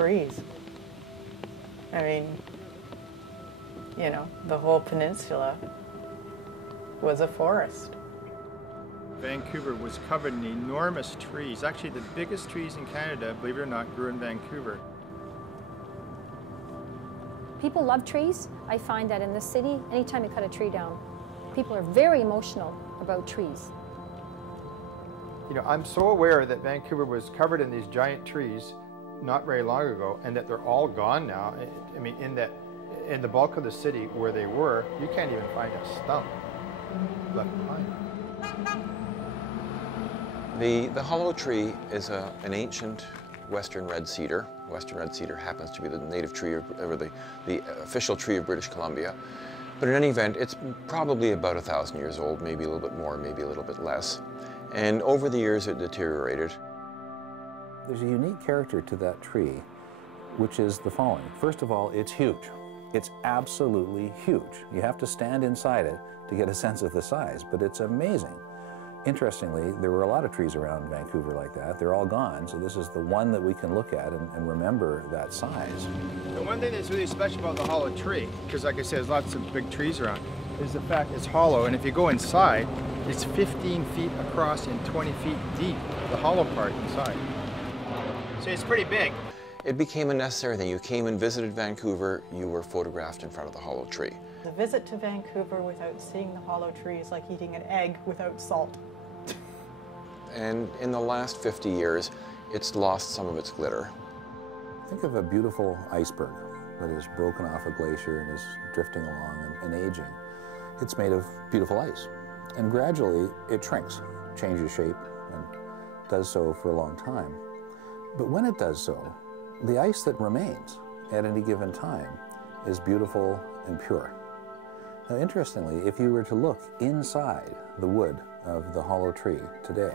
trees. I mean, you know, the whole peninsula was a forest. Vancouver was covered in enormous trees. Actually, the biggest trees in Canada, believe it or not, grew in Vancouver. People love trees. I find that in the city, anytime you cut a tree down, people are very emotional about trees. You know, I'm so aware that Vancouver was covered in these giant trees not very long ago, and that they're all gone now. I mean, in the bulk of the city where they were, you can't even find a stump left behind. The hollow tree is an ancient western red cedar. Western red cedar happens to be the native tree, or the official tree of British Columbia. But in any event, it's probably about 1,000 years old, maybe a little bit more, maybe a little bit less. And over the years, it deteriorated. There's a unique character to that tree, which is the following. First of all, it's huge. It's absolutely huge. You have to stand inside it to get a sense of the size, but it's amazing. Interestingly, there were a lot of trees around Vancouver like that. They're all gone, so this is the one that we can look at and remember that size. The one thing that's really special about the hollow tree, because like I said, there's lots of big trees around, is the fact it's hollow, and if you go inside, it's 15 feet across and 20 feet deep, the hollow part inside. So it's pretty big. It became a necessary thing. You came and visited Vancouver, you were photographed in front of the hollow tree. The visit to Vancouver without seeing the hollow tree is like eating an egg without salt. And in the last 50 years, it's lost some of its glitter. Think of a beautiful iceberg that is broken off a glacier and is drifting along and aging. It's made of beautiful ice. And gradually, it shrinks, changes shape, and does so for a long time. But when it does so, the ice that remains at any given time is beautiful and pure. Now, interestingly, if you were to look inside the wood of the hollow tree today,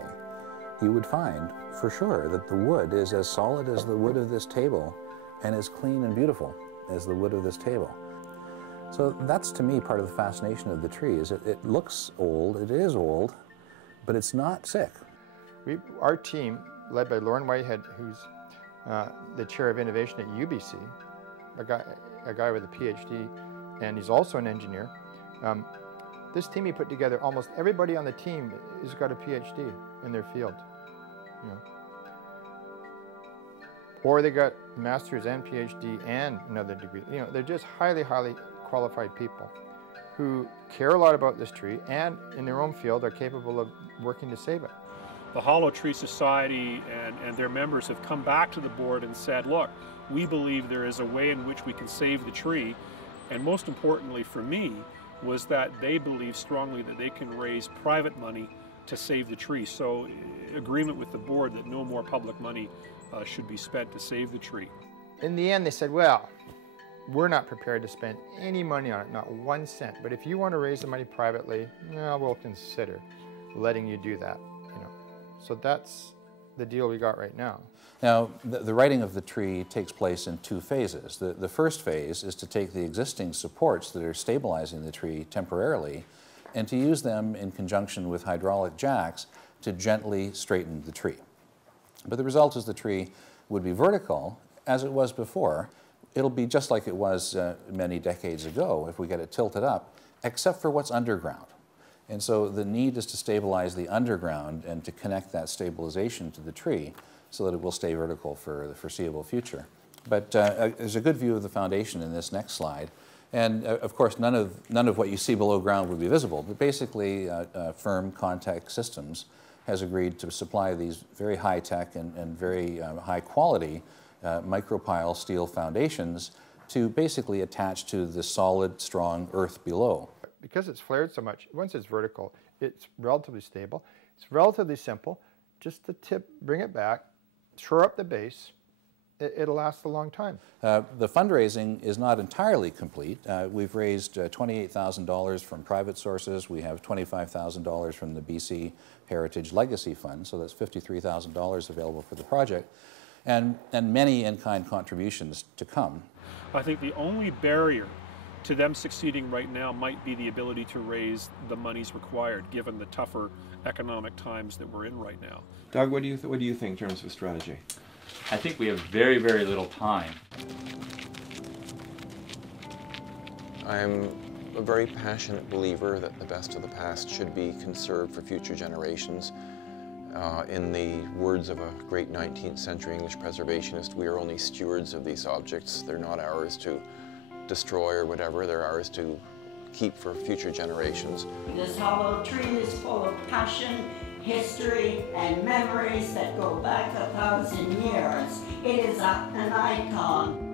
you would find for sure that the wood is as solid as the wood of this table and as clean and beautiful as the wood of this table. So that's, to me, part of the fascination of the tree. Is it looks old, it is old, but it's not sick. Our team, led by Lauren Whitehead, who's the chair of innovation at UBC, a guy with a PhD, and he's also an engineer. This team he put together, almost everybody on the team has got a PhD in their field, you know. Or they got master's and PhD and another degree. You know, they're just highly, highly qualified people who care a lot about this tree and in their own field are capable of working to save it. The Hollow Tree Society and their members have come back to the board and said, look, we believe there is a way in which we can save the tree. And most importantly for me was that they believe strongly that they can raise private money to save the tree. So agreement with the board that no more public money should be spent to save the tree. In the end, they said, well, we're not prepared to spend any money on it, not 1 cent. But if you want to raise the money privately, well, we'll consider letting you do that. You know, so that's the deal we got right now. Now, the righting of the tree takes place in two phases. The first phase is to take the existing supports that are stabilizing the tree temporarily and to use them in conjunction with hydraulic jacks to gently straighten the tree. But the result is the tree would be vertical, as it was before. It'll be just like it was many decades ago if we get it tilted up, except for what's underground. And so the need is to stabilize the underground and to connect that stabilization to the tree so that it will stay vertical for the foreseeable future. But there's a good view of the foundation in this next slide. And of course, none of what you see below ground would be visible, but basically Firm Contact Systems has agreed to supply these very high-tech and very high-quality micropile steel foundations to basically attach to the solid, strong earth below. Because it's flared so much, once it's vertical, it's relatively stable. It's relatively simple. Just the tip, bring it back, shore up the base. It'll last a long time. The fundraising is not entirely complete. We've raised $28,000 from private sources. We have $25,000 from the BC Heritage Legacy Fund, so that's $53,000 available for the project, and many in-kind contributions to come. I think the only barrier to them succeeding right now might be the ability to raise the monies required, given the tougher economic times that we're in right now. Doug, what do you think in terms of strategy? I think we have very, very little time. I'm a very passionate believer that the best of the past should be conserved for future generations. In the words of a great 19th century English preservationist, we are only stewards of these objects. They're not ours to destroy or whatever, they're ours to keep for future generations. This hollow tree is full of passion, history, and memories that go back 1,000 years. It is an icon.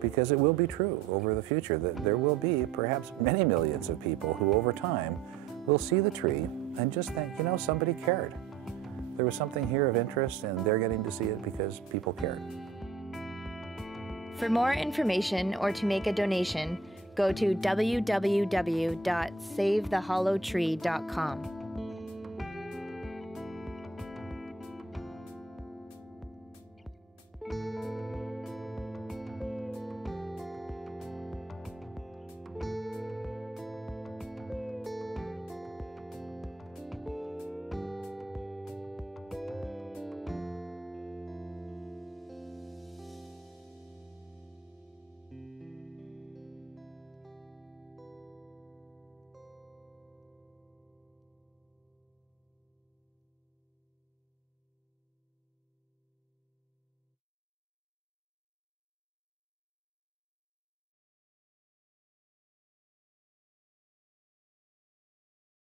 Because it will be true over the future that there will be perhaps many millions of people who over time will see the tree and just think, you know, somebody cared. There was something here of interest and they're getting to see it because people cared. For more information or to make a donation, go to www.savethehollowtree.com.